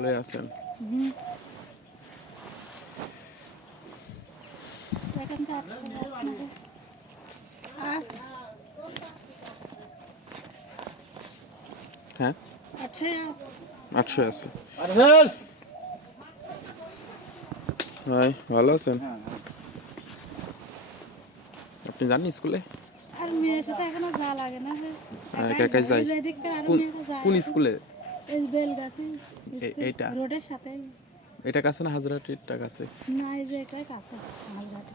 ভালোই আছেন? হ্যাঁ, 800 আছে। ভাই ভালো আছেন? আপনি যান স্কুলে? আর মেয়ের সাথে এখনো যা লাগে না যে একা একাই যাই। কোন স্কুলে? এই বেলগাছি এইটা রোডের সাথে। এটা কাছে না হাজরাটিটা কাছে? না, এই যে এটাই কাছে হাজরাট।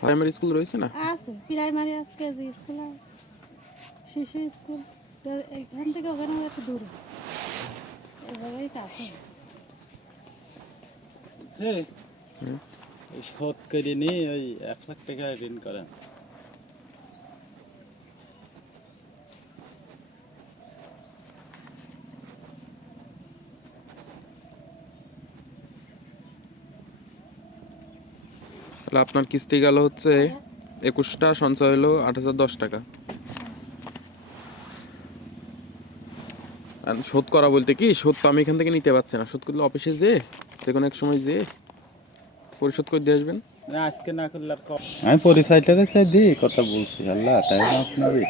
প্রাইমারি স্কুল রয়েছে না? আছে প্রাইমারি, আছে কেজি স্কুল, শিশু স্কুল। তো এখান থেকে ওখানে একটু দূরে, এই জায়গায় কাছে। শোধ করে নিয়ে ওই 1 লাখ টাকা ঋণ করেন। তাহলে আপনার কিস্তি গেল হচ্ছে 21টা, সঞ্চয় হলো 8,010 টাকা। আর শোধ করা বলতে কি, শোধ তো আমি এখান থেকে নিতে পারছি না। শোধ করলে অফিসে যে কোনো এক সময় পরিশোধ করে দিয়ে আসবেন। না, আজকে না করলে আর আমি পরিচয়টারে চাই দিই, কথা বলছি। আল্লাহ তাই না আপনারই।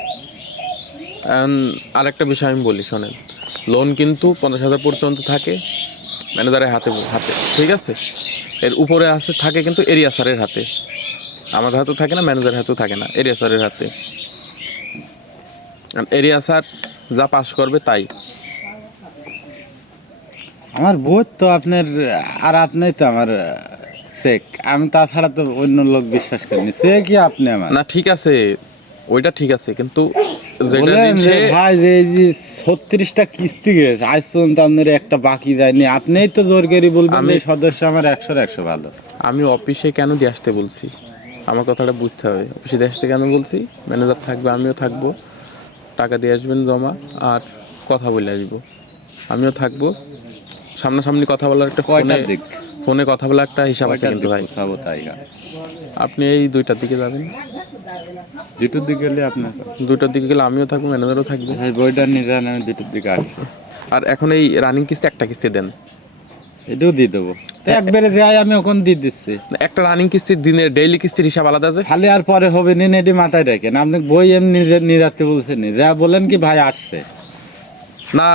আর একটা বিষয় আমি বলি, শোনেন। লোন কিন্তু 50,000 পর্যন্ত থাকে ম্যানেজারের হাতে, ঠিক আছে? এর উপরে থাকে কিন্তু এরিয়া স্যারের হাতে। আমাদের হাতেও থাকে না, ম্যানেজারের হাতেও থাকে না, এরিয়া স্যারের হাতে। এরিয়া স্যার যা পাস করবে তাই। আমার বোধ তো আপনার, আর আপনি তো আমার চেক। আমি তাছাড়া তো অন্য লোক বিশ্বাস করিনি। চেক আপনি আমার না, ঠিক আছে, ওইটা ঠিক আছে, কিন্তু বলেন যে ভাই যে 36টা কিস্তি গেছে আজ পর্যন্ত আপনার একটা বাকি যায়নি, আপনিই তো জোর করে বলবেন এই সদস্য আমার 100 ভালো। আমি অফিসে কেন দিয়ে আসতে বলছি, আমার কথাটা বুঝতে হবে। অফিসে দিয়ে আসতে কেন বলছি? ম্যানেজার থাকবে, আমিও থাকবো, টাকা দিয়ে আসবেন জমা, আর কথা বলে আসবো। আমিও থাকবো, সামনাসামনি কথা বলার একটা ফোনে কথা বলার একটা হিসাব আছে কিন্তু ভাই। আপনি এই 2টার দিকে যাবেন। 2টার দিকে গেলে আপনার 2টার দিকে গেলে আমিও থাকবো, ম্যানেজারও থাকবে। বইটা নিয়ে যান, আমি 2টার দিকে আসছি। আর এখন এই রানিং কিস্তি একটা কিস্তি দেন, এটাও দিয়ে দেবো। একবারে যাই আমি ওখানে দিয়ে দিচ্ছি। একটা রানিং কিস্তির দিনের ডেইলি কিস্তির হিসাব আলাদা আছে। খালি আর পরে হবে নিন, এটি মাথায় রাখেন। আপনি বই এমনি নিরাতে বলছেন, যা বলেন কি ভাই আসছে না।